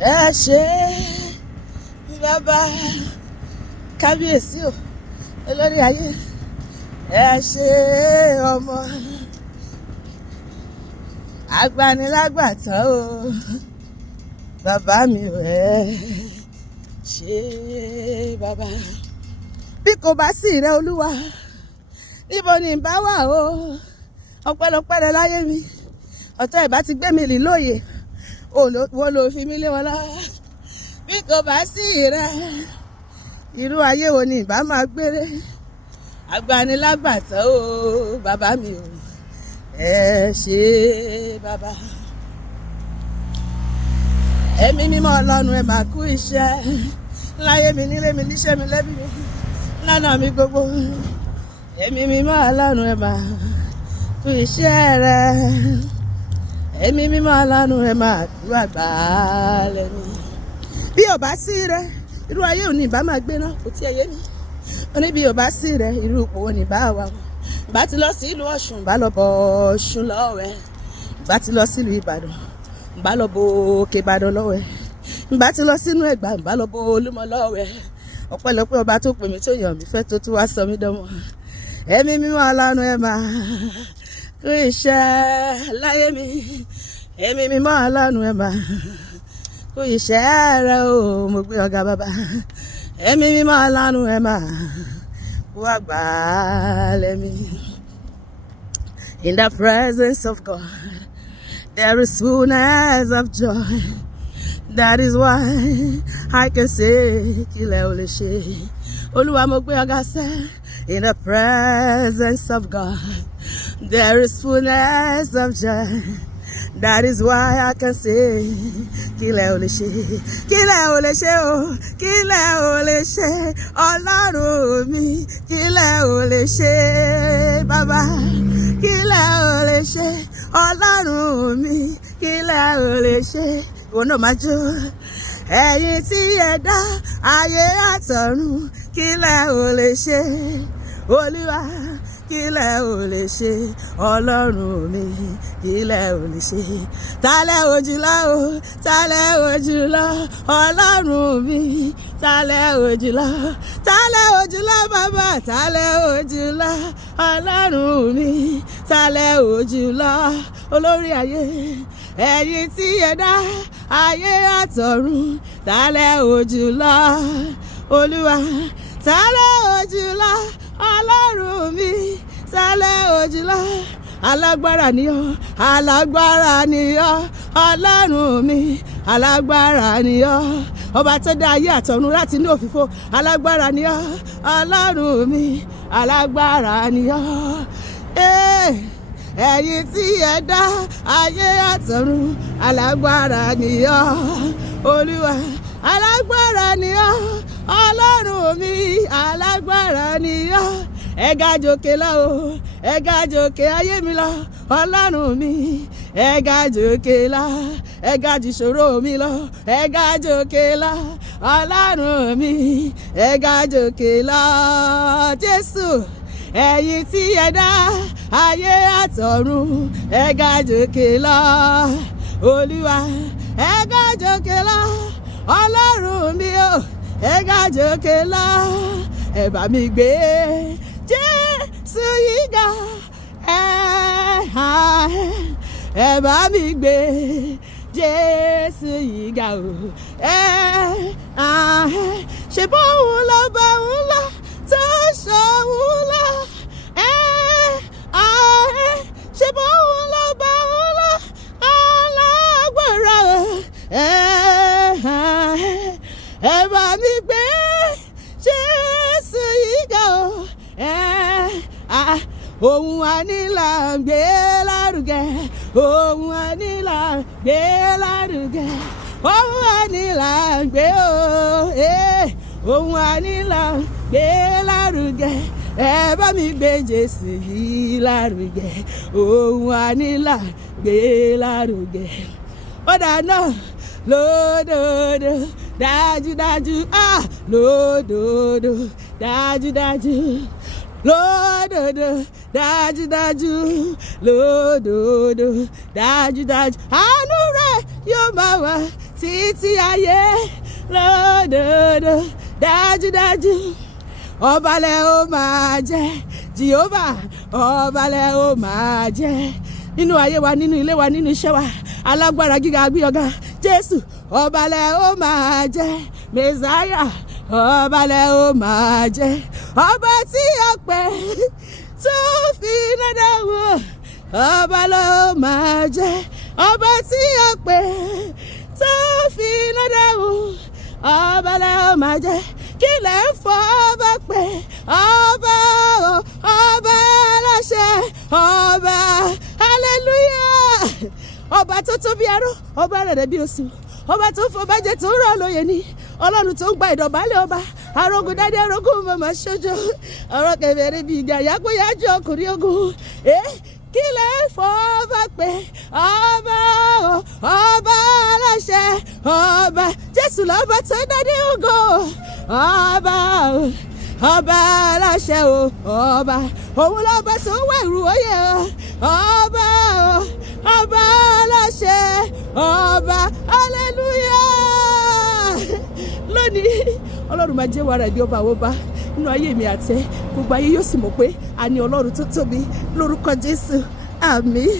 ẹ ṣé bàbá kábíyèsí o olórí ayé, ẹ ṣé ọmọ agbanilágbàtàn o bàbá mi ò ẹ ṣé bàbá. Bí kò bá sí rẹ olúwa níbo ni ìbá wà o, ọpẹ́lọpẹ́ rẹ láyé mi, ọ̀tá ìbá ti gbé mi lì lóye, wo ló fi mí lé wọn lá. Bí kò bá sí rẹ irú ayé wo ni ìbá máa gbére, agbanilágbàtàn o bàbá mi o ẹ ṣé bàbá. Ẹ̀mí mímọ́ Ọlọ́run ẹ máa kú iṣẹ́ láyé mi, nílé mi, níṣẹ́ mi, lẹ́bí mi, lọ́nà mi gbogbo. Ẹ̀mí mímọ́ Ọlọ́run ẹ máa kú iṣẹ́ rẹ, ẹ̀mí mímọ́ Ọlọ́run ẹ máa kú àgbálẹ̀ mi. Bí ò bá sí rẹ irú ayé ò ní ìbá máa gbé náà, kò tiẹ̀ yé mi. Ó ní bí ò bá sí rẹ irú ipò wo ni ìbá wà wọ́n. Ìbá ti lọ sí ìlú Ọ̀ṣun, ìbá lọ bọ Ọ̀ṣun lọ́wẹ̀. Ìbá ti lọ sí ìlú Ìbàdàn, ìbá lọ bọ Òkè Ìbàdàn lọ́wẹ̀. Ìbá ti lọ sínú Ẹ̀gbá, ìbá lọ bọ Olúmọ lọ́wẹ̀. Ọpẹ́lọpẹ́ ọba tó pè mí, tó yàn mí fẹ́, tó tún wá sọ mí dánmọ. Ẹ̀mí mímọ́ Ọlọ́run ẹ máa kú iṣẹ́ láyé mi, ẹ̀mí mímọ́ Ọlọ́run ẹ máa kú iṣẹ́ rẹ o, mo gbé ọ̀gá bàbá. Ẹ̀mí mímọ́ Ọlọ́run ẹ máa kú àgbálẹ̀ mi. In the presence of God there is fullness of joy. That is why I can say kílẹ̀ ò lè ṣe. Olúwa mo gbé ọ̀gá sẹ́. In the presence of God there is fullness of joy. That is why I can say kílẹ̀ ò lè ṣe. Kílẹ̀ ò lè ṣe o, kílẹ̀ ò lè ṣe Ọlọ́run mi, kílẹ̀ ò lè ṣe bàbá, kílẹ̀ ò lè ṣe Ọlọ́run mi, kílẹ̀ ò lè ṣe. Ìwọ náà máa jó. Ẹ̀yin tí ẹ dá ayé àtọ̀run, kílẹ̀ ò lè ṣe Olúwa, kílẹ̀ ò lè ṣe Ọlọ́run mi, kílẹ̀ ò lè ṣe. Tálẹ̀ òjìlá o, tálẹ̀ òjìlá Ọlọ́run mi, tálẹ̀ òjìlá, tálẹ̀ òjìlá bàbá, tálẹ̀ òjìlá Ọlọ́run mi, tálẹ̀ òjìlá olórí ayé. Ẹ̀yin tí ẹ dá ayé àtọ̀run, tálẹ̀ òjìlá Olúwa, tálẹ̀ òjìlá Ọlọ́run mi, tálẹ̀ òjìlá. Alágbára ni ọ́, alágbára ni ọ́ Ọlọ́run mi, alágbára ni ọ́. Ọba tó dá ayé àtọ̀run láti inú òfìfo, alágbára ni ọ́ Ọlọ́run mi, alágbára ni ọ́. Ẹ̀yin tí ẹ dá ayé àtọ̀run, alágbára ni ọ́ Olúwa, alágbára ni ọ́ Ọlọ́run mi, alágbára ni ọ́. Ẹ ga jòkè lọ o, ẹ ga jòkè ayé mi lọ Ọlọ́run mi, ẹ ga jòkè lọ, ẹ ga jù ìṣòro mi lọ, ẹ ga jòkè lọ Ọlọ́run mi, ẹ ga jòkè lọ Jésù. Ẹ̀yin tí ẹ dá ayé àtọ̀run, ẹ ga jòkè lọ Olúwa, ẹ ga jòkè lọ Ọlọ́run mi o, ẹ ga jòkè lọ. Ẹ bá mi gbé Jésù yìí ga, ẹ bá mi gbé Jésù yìí ga o. Ṣé bóun lọ bá òun lọ tó ṣòun lọ, ṣé bóun lọ bá òun lọ alágbára o. Ẹ bá mi gbé Jésù yìí ga o. Ohun ànílà ń gbé lárugẹ, ohun ànílà ń gbé lárugẹ, ohun ànílà ń gbé o. Ohun ànílà ń gbé lárugẹ, ẹ bá mi gbé Jésù yìí lárugẹ, ohun ànílà ń gbé lárugẹ. Ó dáná lódodo dájúdájú, lódodo dájúdájú, lódodo dájúdájú, lódodo dájúdájú. Àánú rẹ̀ yóò máa wà títí ayé lódodo dájúdájú ọba lẹ ó máa jẹ́ Jehovah ọba lẹ ó máa jẹ́ nínú ayé wa nínú ilé wa nínú iṣẹ́ wa alágbára gíga gbé ọ̀gá Jésù ọba lẹ ó máa jẹ́ Messiah ọba lẹ ó máa jẹ́ ọba tí a pè tó fi iná dáhùn ọba ló máa jẹ́ ọba tí a pè tó fi iná dáhùn ọba ló máa jẹ́ kí lẹ ń fọ ọba pè ọba o ọba aláṣẹ ọba hallelujah ọba tó tóbi aró ọba rẹ̀ bí oṣù ọba tó fọba jẹ tó rọ̀ lóye ní ọlọ́run tó ń gba ìdọ̀bálẹ̀ ọba arógun dádé arógun mọ̀mọ́ ṣojo ọ̀rọ̀ kẹfẹ́rẹ́ bíi ìjà yàgbóyàjọ ọkùnrin ogun kí lè fọba pé ọba o ọba aláṣẹ ọba Jésù lọ́ba tó dádé ògo ọba o ọba aláṣẹ o ọba òun lọ́ba tó wà ìrù oyè ọba o ọba aláṣẹ ọba hallelujah lónìí ọlọ́run máa jẹ́ wàrà ìdí ọba àwọn ọba nínú ayé mi àtẹ gbogbo ayé yóò sì mọ̀ pé a ní ọlọ́run tó tóbi lórúkọ Jésù àmín.